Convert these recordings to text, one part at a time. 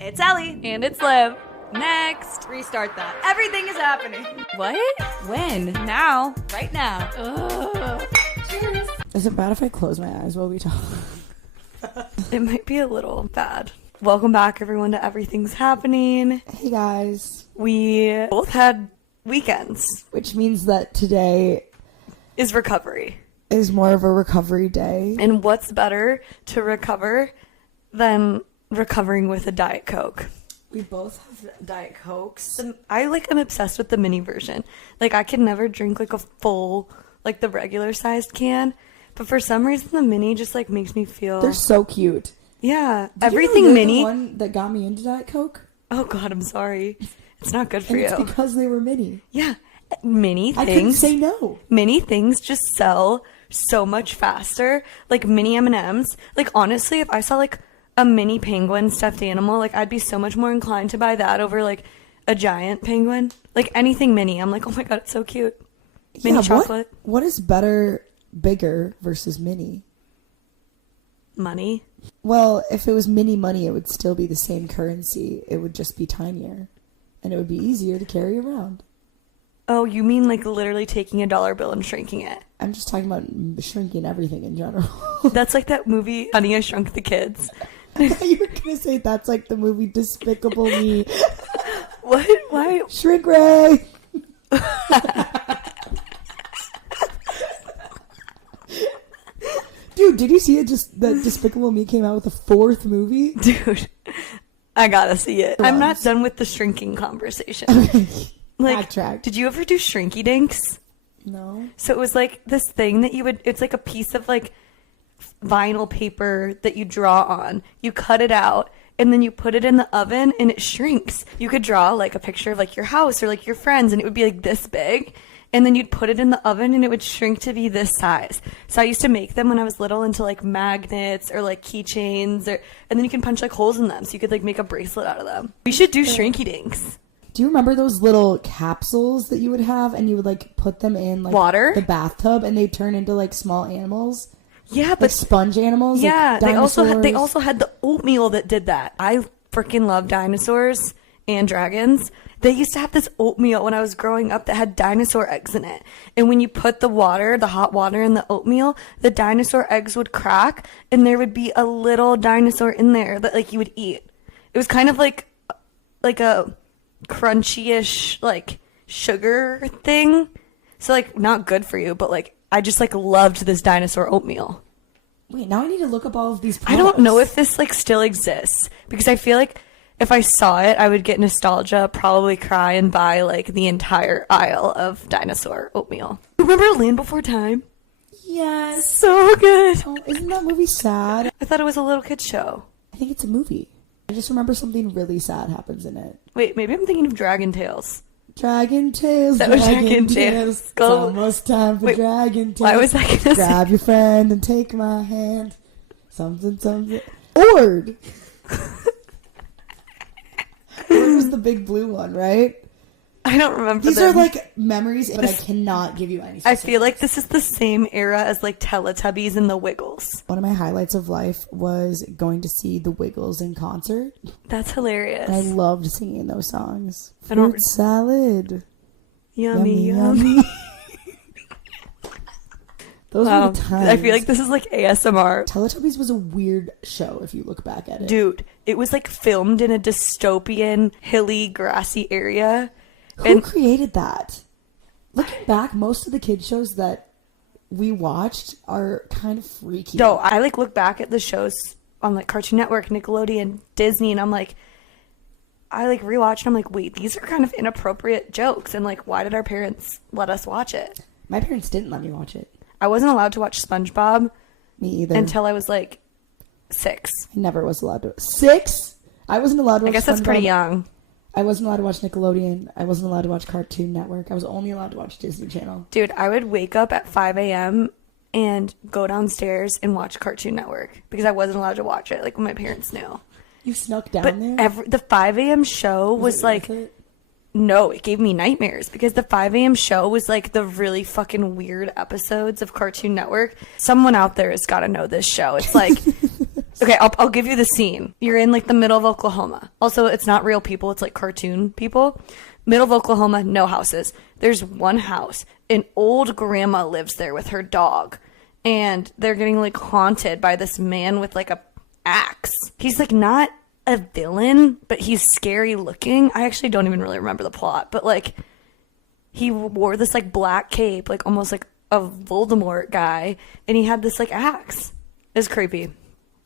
It's Ellie. And it's Liv. Next. Restart that. Everything is happening. What? When? Now. Right now. Ugh. Cheers. Is it bad if I close my eyes while we talk? It might be a little bad. Welcome back, everyone, to Everything's Happening. Hey guys. We both had weekends. Which means that today Is recovery. is more of a recovery day. And what's better to recover than recovering with a Diet Coke? We both have Diet Cokes. I'm obsessed with the mini version. Like, I can never drink like a full, like the regular sized can. But for some reason, the mini just like makes me feel. They're so cute. Yeah. Did Everything you know mini. the one that got me into Diet Coke? Oh God, I'm sorry. It's not good for And you. it's because they were mini. Yeah. Mini I couldn't things. say no. Mini things just sell so much faster. Like mini M&Ms. Like honestly, if I saw like a mini penguin stuffed animal, like I'd be so much more inclined to buy that over like a giant penguin. Like anything mini. I'm like, oh my God, it's so cute. Mini Yeah, chocolate. What is better, bigger versus mini? Money. Well, if it was mini money, it would still be the same currency. It would just be tinier. And it would be easier to carry around. Oh, you mean like literally taking a dollar bill and shrinking it? I'm just talking about shrinking everything in general. That's like that movie, Honey, I Shrunk the Kids. I thought you were going to say that's like the movie Despicable Me. What? Why? Shrink Ray! Dude, did you see it? Just that Despicable Me came out with a fourth movie? Dude, I gotta see it. I'm not done with the shrinking conversation. Like, Backtrack. did you ever do Shrinky Dinks? No. So it was like this thing that you would, it's like a piece of like vinyl paper that you draw on. You cut it out and then you put it in the oven and it shrinks. You could draw like a picture of like your house or like your friends and it would be like this big. And then you'd put it in the oven and it would shrink to be this size. So I used to make them when I was little into like magnets or like keychains and then you can punch like holes in them so you could like make a bracelet out of them. We should do Shrinky Dinks. Do you remember those little capsules that you would have and you would like put them in like Water? the bathtub and they'd turn into like small animals? Yeah, Like but sponge animals? yeah, like they also dinosaurs? had the oatmeal that did that. I freaking love dinosaurs and dragons. They used to have this oatmeal when I was growing up that had dinosaur eggs in it. And when you put the hot water in the oatmeal, the dinosaur eggs would crack and there would be a little dinosaur in there that like you would eat. It was kind of like a crunchy-ish like sugar thing. So like not good for you, but like I just like loved this dinosaur oatmeal. Wait, now I need to look up all of these products. I don't know if this like still exists because I feel like if I saw it, I would get nostalgia, probably cry and buy like the entire aisle of dinosaur oatmeal. Remember Land Before Time? Yes. So good. Oh, isn't that movie sad? I thought it was a little kid show. I think it's a movie. I just remember something really sad happens in it. Wait, maybe I'm thinking of Dragon Tales. Dragon Tales, That was Dragon Dragon Tales. Tales. It's Go. almost time for Wait, Dragon Tales. Why was I gonna Grab say? your friend and take my hand. Something. Ord! Ord was the big blue one, right? I don't remember These them. are like memories, but I cannot give you any I specifics. feel like this is the same era as like Teletubbies and the Wiggles. One of my highlights of life was going to see the Wiggles in concert. That's hilarious. And I loved singing those songs. I don't- Fruit salad. Yummy, yummy. Those Wow. were the times. I feel like this is like ASMR. Teletubbies was a weird show if you look back at it. Dude, it was like filmed in a dystopian, hilly, grassy area. Who created that? Looking back, most of the kid shows that we watched are kind of freaky. No, I like look back at the shows on like Cartoon Network, Nickelodeon, Disney, and I'm like, I like rewatch and I'm like, wait, these are kind of inappropriate jokes. And like, why did our parents let us watch it? My parents didn't let me watch it. I wasn't allowed to watch SpongeBob Me either. until I was like 6. I never was allowed to. 6? I wasn't allowed to watch I guess that's pretty SpongeBob. young. I wasn't allowed to watch Nickelodeon. I wasn't allowed to watch Cartoon Network. I was only allowed to watch Disney Channel. Dude, I would wake up at 5 a.m. and go downstairs and watch Cartoon Network because I wasn't allowed to watch it, like when my parents knew. You snuck down But there? the 5 a.m. show was it like, worth it? no, it gave me nightmares because the 5 a.m. show was like the really fucking weird episodes of Cartoon Network. Someone out there has got to know this show. It's like Okay, I'll give you the scene. You're in like the middle of Oklahoma. Also, it's not real people. It's like cartoon people. Middle of Oklahoma, no houses. There's one house. An old grandma lives there with her dog. And they're getting like haunted by this man with like a axe. He's like not a villain, but he's scary looking. I actually don't even really remember the plot, but like he wore this like black cape, like almost like a Voldemort guy, and he had this like axe. It was creepy.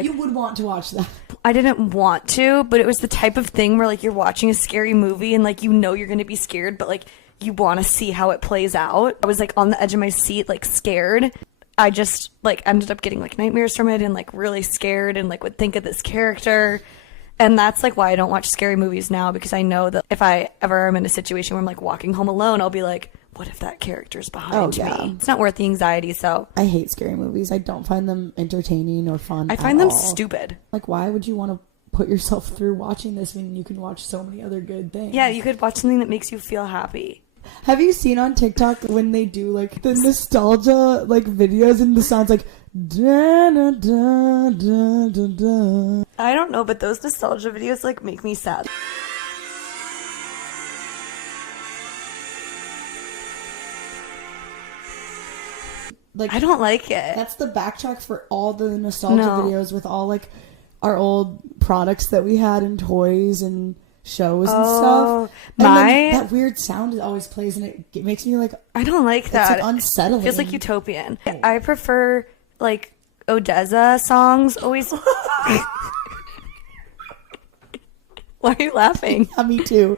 You would want to watch that. I didn't want to, but it was the type of thing where like you're watching a scary movie and like you know you're gonna be scared, but like you want to see how it plays out. I was like on the edge of my seat, like scared. I just like ended up getting like nightmares from it and like really scared and like would think of this character. And that's like why I don't watch scary movies now, because I know that if I ever am in a situation where I'm like walking home alone, I'll be like, what if that character's behind me? It's not worth the anxiety. So I hate scary movies. I don't find them entertaining or fun. I find them all. stupid. Like, why would you want to put yourself through watching this when you can watch so many other good things? Yeah, you could watch something that makes you feel happy. Have you seen on TikTok when they do like the nostalgia like videos and the sounds like da, da, da, da, da, da. I don't know, but those nostalgia videos like make me sad. Like, I don't like it. That's the backtrack for all the nostalgia videos with all like our old products that we had and toys and shows and stuff. And then that weird sound always plays and it makes me like, I don't like that. It's like unsettling. It feels like utopian. I prefer like Odessa songs always. Why are you laughing? Yeah, me too.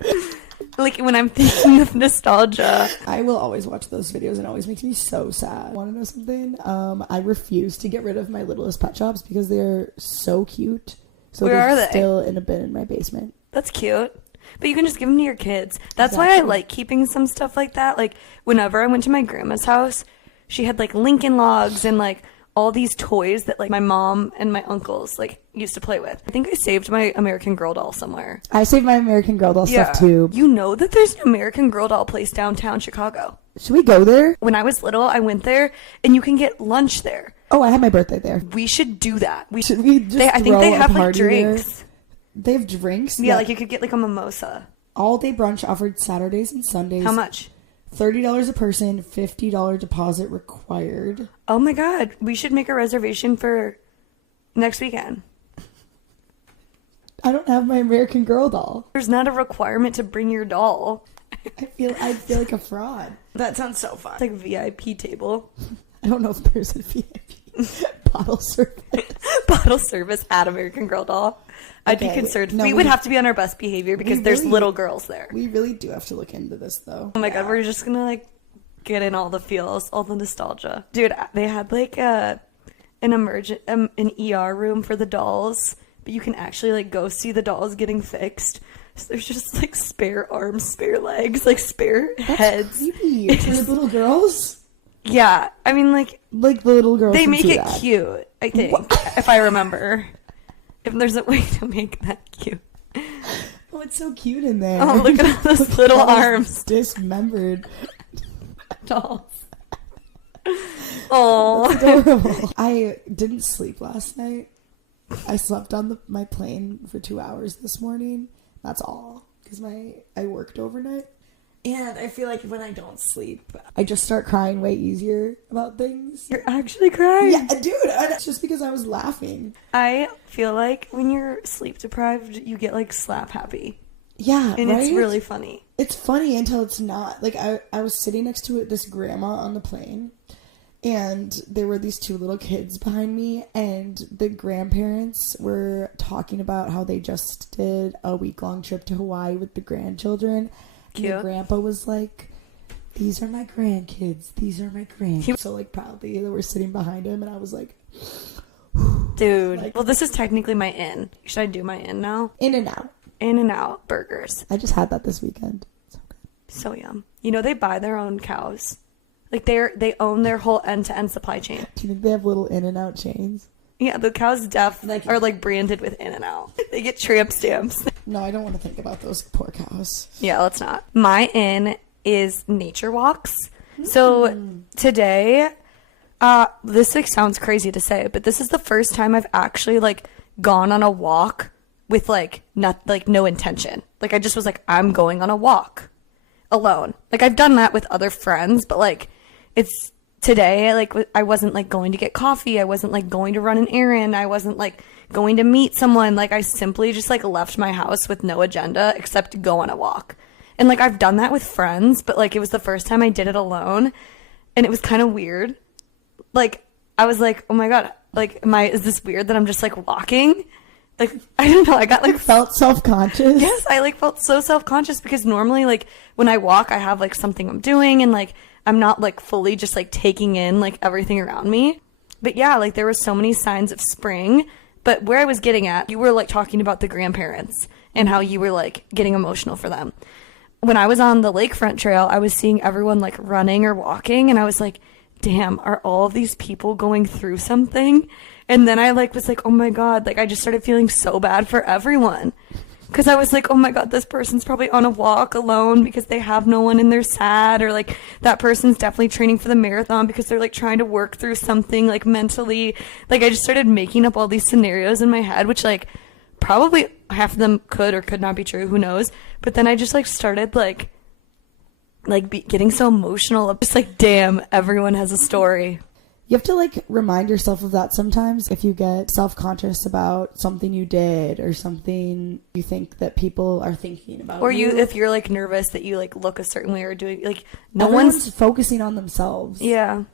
Like when I'm thinking of nostalgia. I will always watch those videos and it always makes me so sad. Want to know something? I refuse to get rid of my Littlest Pet Shops because they're so cute. So Where are they're they? still in a bin in my basement. That's cute. But you can just give them to your kids. That's why I like keeping some stuff like that. Like whenever I went to my grandma's house, she had like Lincoln Logs and like all these toys that like my mom and my uncles like used to play with. I think I saved my American Girl doll somewhere. I saved my American Girl doll stuff too. You know that there's an American Girl doll place downtown Chicago. Should we go there? When I was little, I went there and you can get lunch there. Oh, I had my birthday there. We should do that. Should we just I think they throw a have like party drinks. there? They have drinks? Yeah, like you could get like a mimosa. All day brunch offered Saturdays and Sundays. How much? $30 a person, $50 deposit required. Oh my God. We should make a reservation for next weekend. I don't have my American Girl doll. There's not a requirement to bring your doll. I feel like a fraud. That sounds so fun. It's like VIP table. I don't know if there's a VIP bottle service. Bottle service at American Girl doll. I'd be concerned. No, we would have to be on our best behavior because there's little girls there. We really do have to look into this though. Oh my God, we're just gonna like get in all the feels, all the nostalgia. Dude, they had like an ER room for the dolls, but you can actually like go see the dolls getting fixed. So there's just like spare arms, spare legs, like spare heads. Creepy. For the little girls? Yeah, I mean like the little girls. they can make see it that. cute, I think, if I remember. If there's a way to make that cute. Oh, it's so cute in there. Oh, look at all those little arms. Dismembered Dolls. Oh, adorable. I didn't sleep last night. I slept on my plane for 2 hours this morning. That's all. Because I worked overnight. And I feel like when I don't sleep, I just start crying way easier about things. you're actually crying. Yeah, dude. It's just because I was laughing. I feel like when you're sleep deprived, you get like slap happy. Yeah, And right? it's really funny. It's funny until it's not. Like, I was sitting next to this grandma on the plane, and there were these two little kids behind me, and the grandparents were talking about how they just did a week-long trip to Hawaii with the grandchildren. Cute. And the grandpa was like, these are my grandkids. These are my grandkids. So, like, proudly, they were sitting behind him, and I was like... Dude. Like- Well, this is technically my in. Should I do my in now? In and out. In-N-Out burgers. I just had that this weekend. So good. So yum. You know, they buy their own cows. Like, they own their whole end-to-end supply chain. Do you think they have little in and out chains? Yeah, the cows are like branded with In-N-Out. They get tramp stamps. No, I don't want to think about those poor cows. Yeah, let's not. My in is nature walks. So today, this like sounds crazy to say, but this is the first time I've actually like gone on a walk with like no intention. Like I just was like, I'm going on a walk alone. Like I've done that with other friends, but like it's today, like I wasn't like going to get coffee. I wasn't like going to run an errand. I wasn't like going to meet someone. Like I simply just like left my house with no agenda except to go on a walk. And like I've done that with friends, but like it was the first time I did it alone, and it was kind of weird. Like I was like, oh my God, like is this weird that I'm just like walking? Like I don't know, I got like felt self-conscious. Yes, I like felt so self-conscious because normally like when I walk I have like something I'm doing and like I'm not like fully just like taking in like everything around me. But yeah, like there were so many signs of spring. But where I was getting at, you were like talking about the grandparents and how you were like getting emotional for them. When I was on the lakefront trail, I was seeing everyone like running or walking, and I was like, damn, are all of these people going through something? And then I like was like, oh my God, like I just started feeling so bad for everyone. Because I was like, oh my God, this person's probably on a walk alone because they have no one and they're sad. Or like that person's definitely training for the marathon because they're like trying to work through something like mentally. Like I just started making up all these scenarios in my head, which like probably half of them could or could not be true. Who knows? But then I just like started getting so emotional. I'm just like, damn, everyone has a story. You have to like remind yourself of that sometimes if you get self-conscious about something you did or something you think that people are thinking about or if you're like nervous that you like look a certain way or doing like everyone's focusing on themselves. Yeah,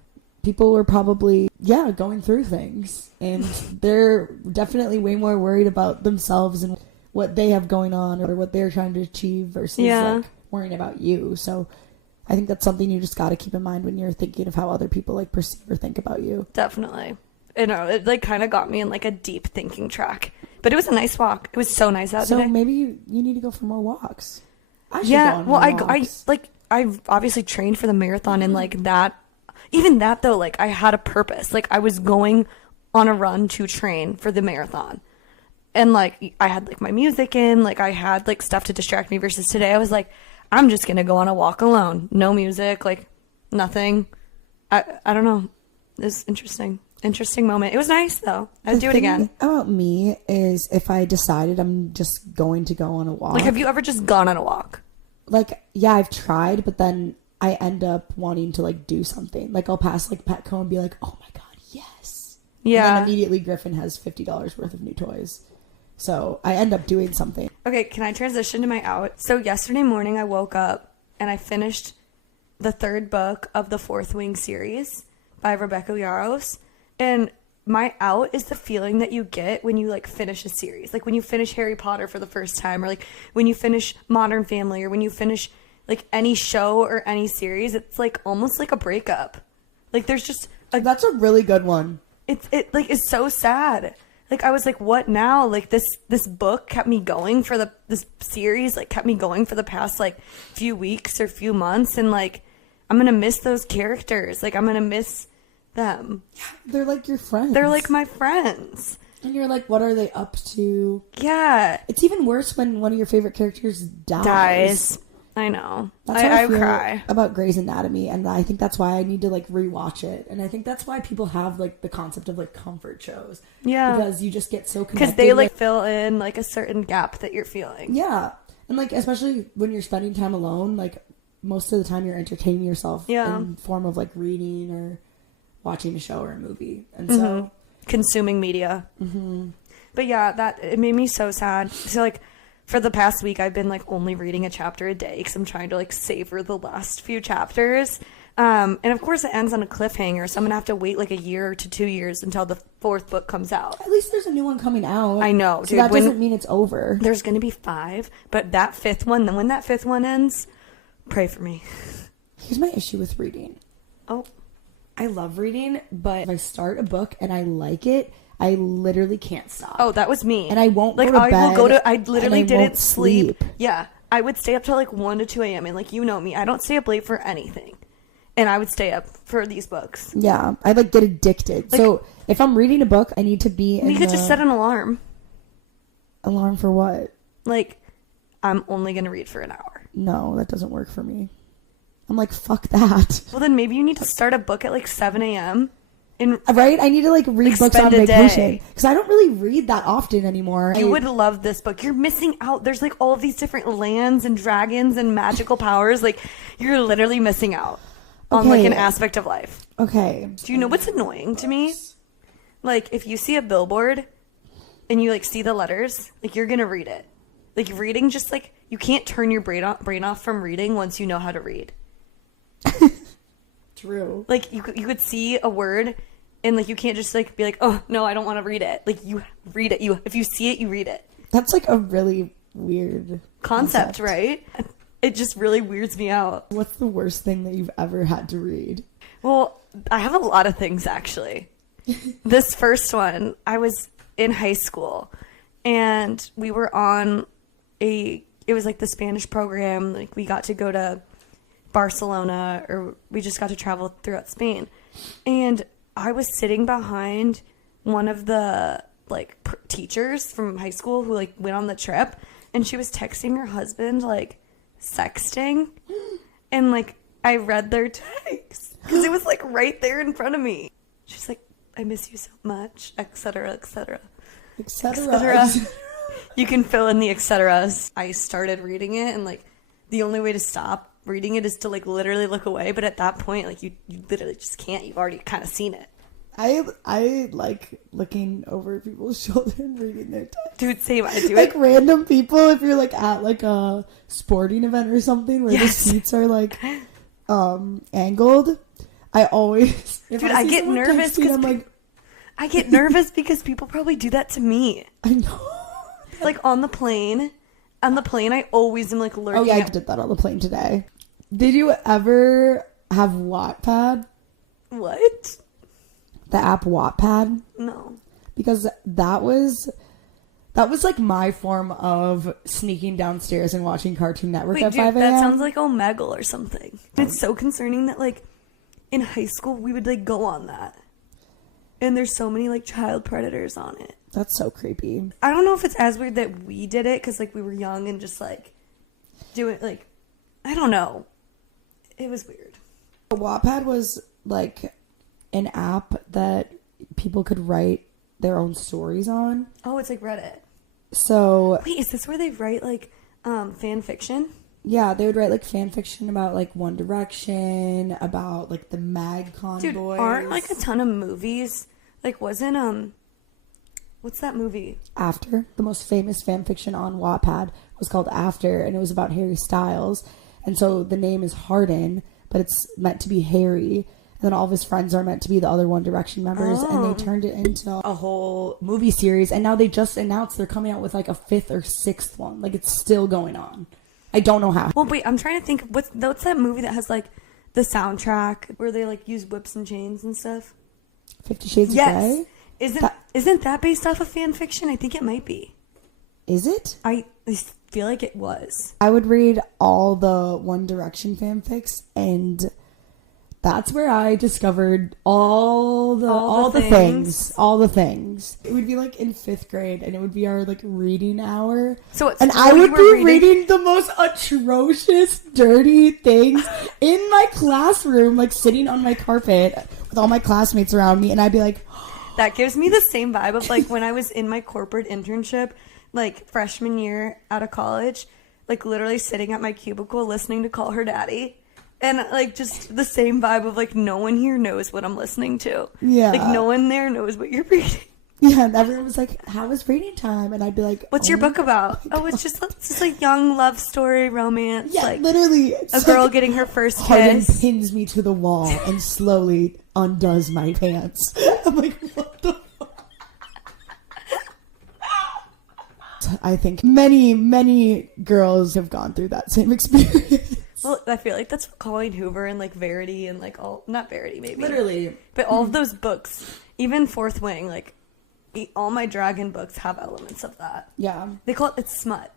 people were probably going through things, and they're definitely way more worried about themselves and what they have going on or what they're trying to achieve versus like worrying about you. So I think that's something you just got to keep in mind when you're thinking of how other people like perceive or think about you. Definitely. You know, it like kind of got me in like a deep thinking track. But it was a nice walk. It was so nice out today. So maybe you need to go for more walks. I should go on more walks. I've obviously trained for the marathon, and like that, even that though, like I had a purpose. Like I was going on a run to train for the marathon. And like I had like my music in, like I had like stuff to distract me versus today I was like, I'm just going to go on a walk alone. No music, like nothing. I don't know. It's interesting. Interesting moment. It was nice though. I'd do it again. The thing about me is if I decided I'm just going to go on a walk. Like have you ever just gone on a walk? Like, yeah, I've tried, but then I end up wanting to like do something. Like I'll pass like Petco and be like, oh my God, yes. Yeah. And then immediately Griffin has $50 worth of new toys. So I end up doing something. Okay, can I transition to my out? So yesterday morning I woke up and I finished the third book of the Fourth Wing series by Rebecca Yarros. And my out is the feeling that you get when you like finish a series. Like when you finish Harry Potter for the first time, or like when you finish Modern Family, or when you finish like any show or any series. It's like almost like a breakup. Like there's just that's a really good one. It like is so sad. Like, I was like, what now? Like, this book kept me going for this series, like, kept me going for the past, like, few weeks or few months. And, like, I'm going to miss those characters. Like, I'm going to miss them. They're, like, your friends. They're, like, my friends. And you're like, what are they up to? Yeah. It's even worse when one of your favorite characters dies. I know. That's how I feel cry about Grey's Anatomy, and I think that's why I need to like rewatch it. And I think that's why people have like the concept of like comfort shows. Yeah, because you just get so connected. Because they like fill in like a certain gap that you're feeling. Yeah, and like especially when you're spending time alone, like most of the time you're entertaining yourself in form of like reading or watching a show or a movie, and so consuming media. But yeah, that it made me so sad. So like. For the past week, I've been, like, only reading a chapter a day because I'm trying to, like, savor the last few chapters. And, of course, it ends on a cliffhanger, so I'm going to have to wait, like, a year to 2 years until the fourth book comes out. At least there's a new one coming out. I know, so dude. That doesn't mean it's over. There's going to be 5, but that 5th one, then when that 5th one ends, pray for me. Here's my issue with reading. Oh. I love reading, but if I start a book and I like it, I literally can't stop. Oh, that was me. And I won't like, go to bed. I literally didn't sleep. Yeah. I would stay up till like 1 to 2 a.m. And like, you know me, I don't stay up late for anything. And I would stay up for these books. Yeah. I like get addicted. Like, so if I'm reading a book, I need to be in You could just set an alarm. Alarm for what? Like, I'm only going to read for an hour. No, that doesn't work for me. I'm like, fuck that. Well, then maybe you need to start a book at like 7 a.m. Right? I need to like read books on spend a day. vacation because I don't really read that often anymore. You would love this book. You're missing out. There's like all of these different lands and dragons and magical powers. Like you're literally missing out on like an aspect of life. Okay. Do you know what's annoying to me? Like if you see a billboard and you like see the letters, like you're gonna read it. Like reading, just like you can't turn your brain off from reading once you know how to read. True. Like you could see a word. And, like, you can't just, like, be like, oh, no, I don't want to read it. Like, you read it. If you see it, you read it. That's, like, a really weird concept, right? It just really weirds me out. What's the worst thing that you've ever had to read? Well, I have a lot of things, actually. This first one, I was in high school, and we were on it was, like, the Spanish program. Like, we got to go to Barcelona, or we just got to travel throughout Spain. And I was sitting behind one of the like teachers from high school who like went on the trip, and she was texting her husband like sexting, and like I read their text because it was like right there in front of me. She's like, "I miss you so much," etc., etc., etc. You can fill in the etceteras. I started reading it, and like the only way to stop reading it is to like literally look away, but at that point like you literally just can't. You've already kind of seen it. I like looking over people's shoulder and reading their text. Dude, same. I do like it. Random people, if you're like at like a sporting event or something where the seats are like angled, I always I get nervous because I get nervous because people probably do that to me. I know. Like on the plane, I always am like lurking. Oh yeah, I did that on the plane today. Did you ever have Wattpad? What? The app Wattpad? No. Because that was like my form of sneaking downstairs and watching Cartoon Network at 5 a.m. That sounds like Omegle or something. It's so concerning that like in high school we would like go on that. And there's so many like child predators on it. That's so creepy. I don't know if it's as weird that we did it because like we were young and just like doing like, I don't know. It was weird. Wattpad was like an app that people could write their own stories on. Oh, it's like Reddit. So wait, is this where they write like fan fiction? Yeah, they would write like fan fiction about like One Direction, about like the MagCon Dude, boys. aren't like a ton of movies? Like wasn't what's that movie? After. The most famous fan fiction on Wattpad was called After, and it was about Harry Styles. And so the name is Harden, but it's meant to be Harry. And then all of his friends are meant to be the other One Direction members. Oh. And they turned it into a whole movie series. And now they just announced they're coming out with like a 5th or 6th one. Like it's still going on. I don't know how. Well, wait, I'm trying to think. What's that movie that has like the soundtrack where they like use whips and chains and stuff? 50 Shades of Grey? Isn't that based off of fan fiction? I think it might be. Is it? I feel like it was. I would read all the One Direction fanfics, and that's where I discovered all the things. It would be like in 5th grade, and it would be our like reading hour. And I would be reading the most atrocious, dirty things in my classroom, like sitting on my carpet with all my classmates around me, and I'd be like, that gives me the same vibe of like when I was in my corporate internship, like freshman year out of college, like literally sitting at my cubicle listening to Call Her Daddy. And like just the same vibe of like no one here knows what I'm listening to. Yeah. Like no one there knows what you're reading. Yeah, and everyone was like, how was reading time? And I'd be like, what's your book about? Oh, it's just a young love story, romance. Yeah, like literally. A girl getting her first Harden kiss. pins me to the wall and slowly undoes my pants. I'm like, what the fuck? I think many girls have gone through that same experience. Well, I feel like that's what Colleen Hoover and like Verity and like not Verity maybe. Literally. But all of those books, even Fourth Wing, like all my dragon books have elements of that. Yeah. They call it's smut.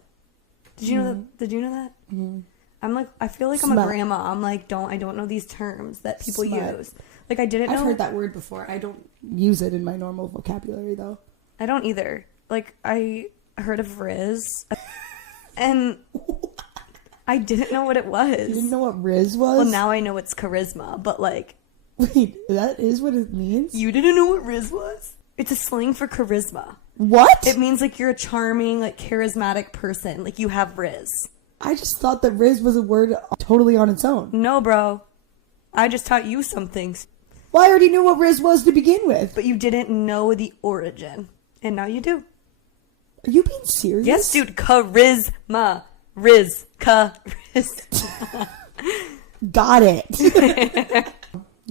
Did you know that? Did you know that? Mm-hmm. I'm like, I feel like Smut. I'm a grandma. I'm like, I don't know these terms that people Smut. use. Like I didn't know. I've heard that word before. I don't use it in my normal vocabulary though. I don't either. Like I heard of Riz, and I didn't know what it was. You didn't know what Riz was? Well, now I know it's charisma, but like Wait, that is what it means? You didn't know what Riz was? It's a slang for charisma. What? It means like you're a charming, like charismatic person. Like you have Riz. I just thought that Riz was a word totally on its own. No, bro. I just taught you some things. Well, I already knew what Riz was to begin with. But you didn't know the origin. And now you do. Are you being serious? Yes, dude. Charisma. Riz. Charisma. Got it.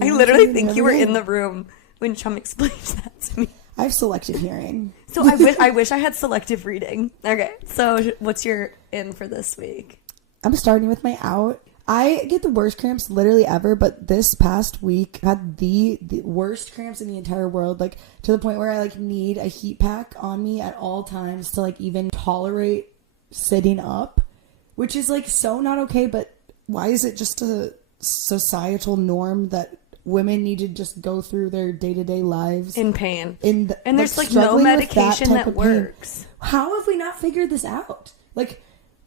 I literally think you were in the room when Chum explained that to me. I have selective hearing. So I wish I had selective reading. Okay, so what's your in for this week? I'm starting with my out. I get the worst cramps literally ever, but this past week I had the worst cramps in the entire world, like to the point where I like need a heat pack on me at all times to like even tolerate sitting up, which is like so not okay. But why is it just a societal norm that women need to just go through their day-to-day lives in pain? And there's like no medication that works. How have we not figured this out? Like,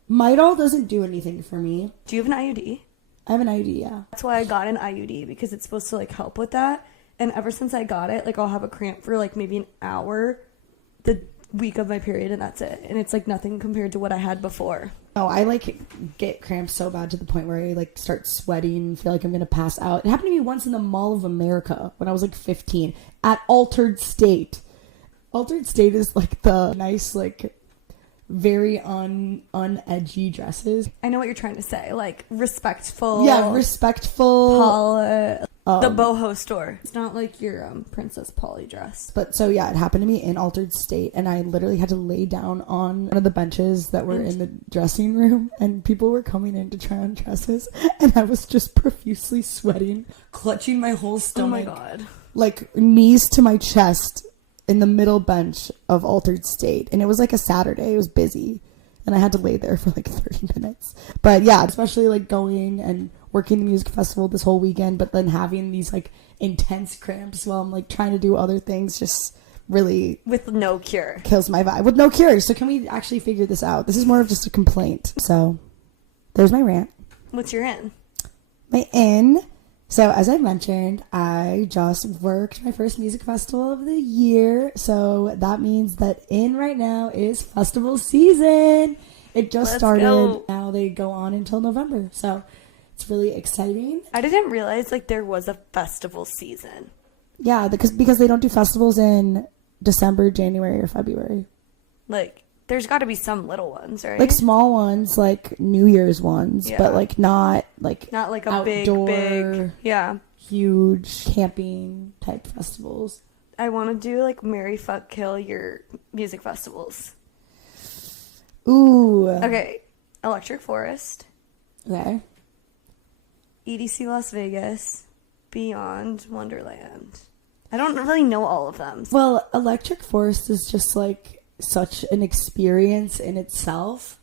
Midol doesn't do anything for me. Do you have an IUD? I have an IUD, yeah. That's why I got an IUD, because it's supposed to like help with that. And ever since I got it, like I'll have a cramp for like maybe an hour the week of my period, and that's it. And it's like nothing compared to what I had before. Oh, I like get cramps so bad to the point where I like start sweating and feel like I'm gonna pass out. It happened to me once in the Mall of America when I was like 15 at Altered State. Altered State is like the nice, like very unedgy dresses. I know what you're trying to say, like respectful. Yeah, respectful. The boho store. It's not like your Princess Polly dress. But so yeah, it happened to me in Altered State, and I literally had to lay down on one of the benches that were in the dressing room, and people were coming in to try on dresses, and I was just profusely sweating, clutching my whole stomach. Oh my god. Like knees to my chest in the middle bench of Altered State. And it was like a Saturday. It was busy. And I had to lay there for like 30 minutes. But yeah, especially like going and working the music festival this whole weekend, but then having these like intense cramps while I'm like trying to do other things just really... With no cure. Kills my vibe. With no cure. So can we actually figure this out? This is more of just a complaint. So there's my rant. What's your in? My in... So, as I mentioned, I just worked my first music festival of the year. So, that means that in right now is festival season. It just started. Go. Now they go on until November. So, it's really exciting. I didn't realize, like, there was a festival season. Yeah, because they don't do festivals in December, January, or February. Like, there's got to be some little ones, right? Like, small ones, like New Year's ones. Yeah. But, like, not like a outdoor, big, yeah, huge camping type festivals. I want to do, like, marry, fuck, kill your music festivals. Ooh. Okay. Electric Forest. Okay. EDC Las Vegas. Beyond Wonderland. I don't really know all of them. Well, Electric Forest is just, like, such an experience in itself,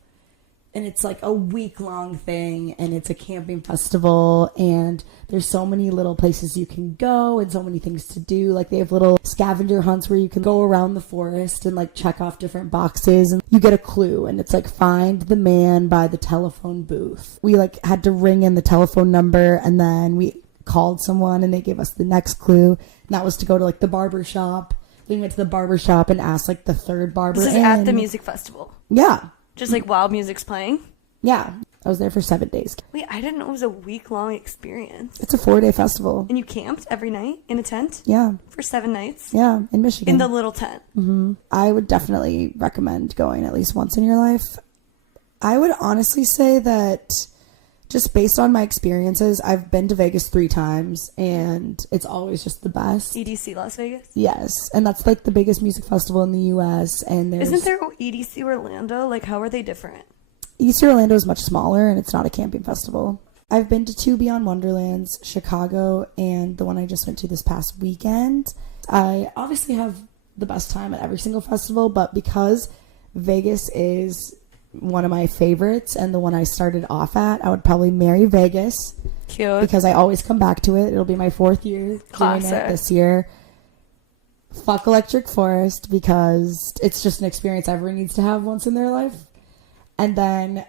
and it's like a week-long thing, and it's a camping festival, and there's so many little places you can go and so many things to do. Like, they have little scavenger hunts where you can go around the forest and like check off different boxes, and you get a clue, and it's like find the man by the telephone booth. We like had to ring in the telephone number, and then we called someone and they gave us the next clue, and that was to go to like the barber shop. We went to the barber shop and asked like the third barber. This is at the music festival. Yeah. Just like while music's playing? Yeah. I was there for 7 days. Wait, I didn't know it was a week-long experience. It's a 4-day festival. And you camped every night in a tent? Yeah. For 7 nights? Yeah, in Michigan. In the little tent? Mm-hmm. I would definitely recommend going at least once in your life. I would honestly say that just based on my experiences, I've been to Vegas 3 times, and it's always just the best. EDC Las Vegas? Yes, and that's like the biggest music festival in the U.S. And isn't there EDC Orlando? Like, how are they different? EDC Orlando is much smaller, and it's not a camping festival. I've been to 2 Beyond Wonderlands, Chicago, and the one I just went to this past weekend. I obviously have the best time at every single festival, but because Vegas is one of my favorites and the one I started off at, I would probably marry Vegas. Cute. Because I always come back to it. It'll be my 4th year doing it this year. Fuck Electric Forest, because it's just an experience everyone needs to have once in their life. And then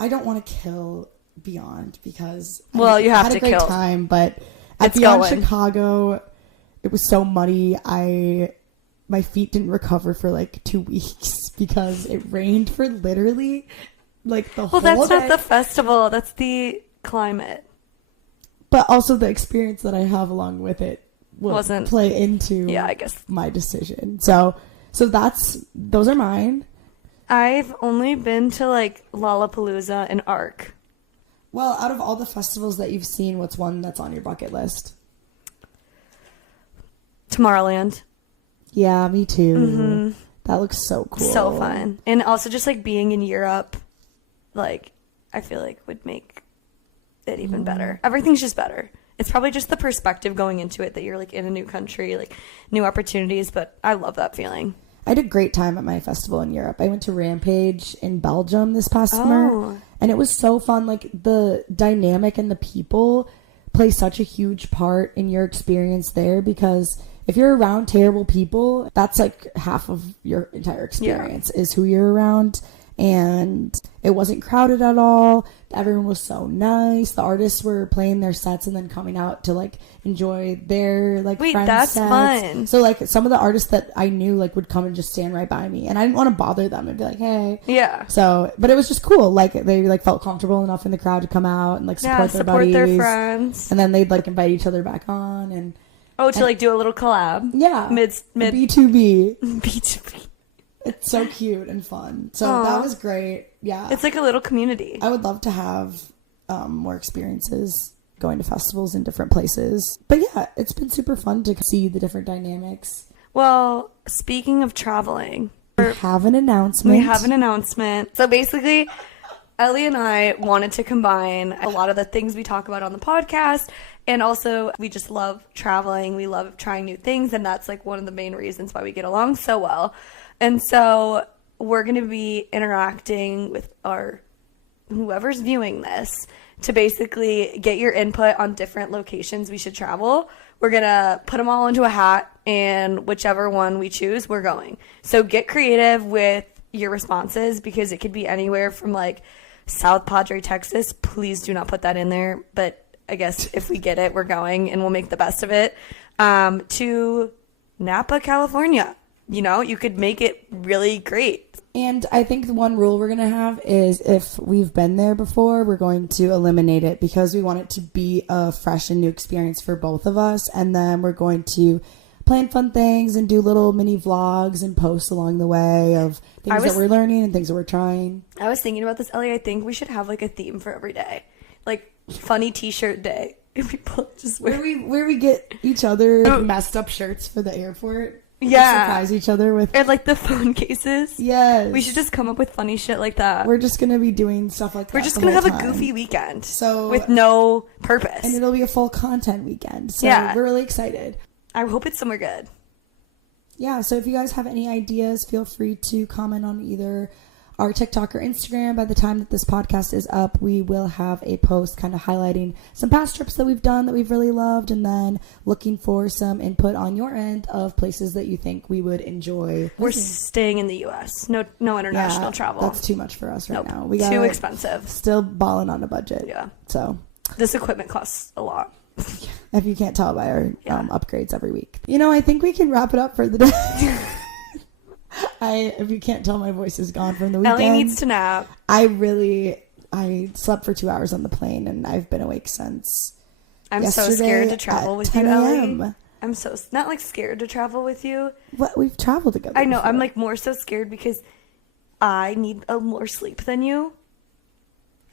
I don't want to kill Beyond, because you have I had to a great kill time, but At It's Beyond going. Chicago, it was so muddy. My feet didn't recover for like 2 weeks because it rained for literally like the whole Well, that's day. not the festival. That's the climate. But also the experience that I have along with it will Wasn't- play into Yeah, I guess. my decision. So those are mine. I've only been to like Lollapalooza and Arc. Well, out of all the festivals that you've seen, what's one that's on your bucket list? Tomorrowland. Yeah, me too. Mhm. That looks so cool. So fun. And also just like being in Europe, like I feel like would make it even better. Everything's just better. It's probably just the perspective going into it that you're like in a new country, like new opportunities, but I love that feeling. I had a great time at my festival in Europe. I went to Rampage in Belgium this past summer, and it was so fun. Like the dynamic and the people play such a huge part in your experience there, because if you're around terrible people, that's like half of your entire experience is who you're around. And it wasn't crowded at all. Everyone was so nice. The artists were playing their sets and then coming out to like enjoy their like Wait, friends' that's sets. fun. So like some of the artists that I knew like would come and just stand right by me, and I didn't want to bother them and be like, hey. Yeah. So, but it was just cool. Like they like felt comfortable enough in the crowd to come out and like support their buddies. Their friends. And then they'd like invite each other back on and To like do a little collab. yeah, Mid B2B. B2B. It's so cute and fun. So Aw. that was great. Yeah. It's like a little community. I would love to have more experiences going to festivals in different places. But yeah, it's been super fun to see the different dynamics. Well, speaking of traveling, We have an announcement. So basically, Ellie and I wanted to combine a lot of the things we talk about on the podcast, and also we just love traveling. We love trying new things, and that's like one of the main reasons why we get along so well. And so we're going to be interacting with whoever's viewing this to basically get your input on different locations we should travel. We're going to put them all into a hat, and whichever one we choose, we're going. So get creative with your responses, because it could be anywhere from like South Padre, Texas. Please do not put that in there. But I guess if we get it, we're going and we'll make the best of it. To Napa, California. You know, you could make it really great. And I think the one rule we're going to have is if we've been there before, we're going to eliminate it, because we want it to be a fresh and new experience for both of us. And then we're going to plan fun things and do little mini vlogs and posts along the way of things that we're learning and things that we're trying. I was thinking about this, Ellie. I think we should have like a theme for every day. Like funny t-shirt day. People just wear... Where we get each other messed up shirts for the airport. Yeah. Surprise each other with... Or like the phone cases. Yes. We should just come up with funny shit like that. We're just going to be doing stuff like that. We're just going to have a goofy weekend. So with no purpose. And it'll be a full content weekend. So yeah. We're really excited. I hope it's somewhere good. Yeah, so if you guys have any ideas, feel free to comment on either our TikTok or Instagram. By the time that this podcast is up, we will have a post kind of highlighting some past trips that we've done that we've really loved, and then looking for some input on your end of places that you think we would enjoy. We're staying in the U.S. No international travel. That's too much for us right now. We too expensive. Still balling on a budget. Yeah. So this equipment costs a lot. If you can't tell by our upgrades every week. You know, I think we can wrap it up for the day. If you can't tell, my voice is gone from the weekend. Ellie needs to nap. I slept for 2 hours on the plane, and I've been awake since I'm so scared to travel with you, Ellie. I'm so not like scared to travel with you. What, we've traveled together. I know. Before. I'm like more so scared because I need more sleep than you.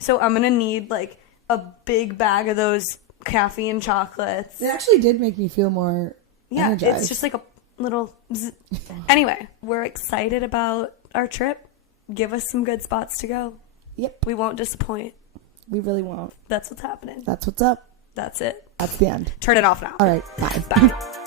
So I'm gonna need like a big bag of those caffeine chocolates. It actually did make me feel more energized. It's just like a little anyway, we're excited about our trip. Give us some good spots to go. Yep. We won't disappoint. We really won't. That's what's happening. That's what's up. That's it. That's the end. Turn it off now. All right. Bye. Bye.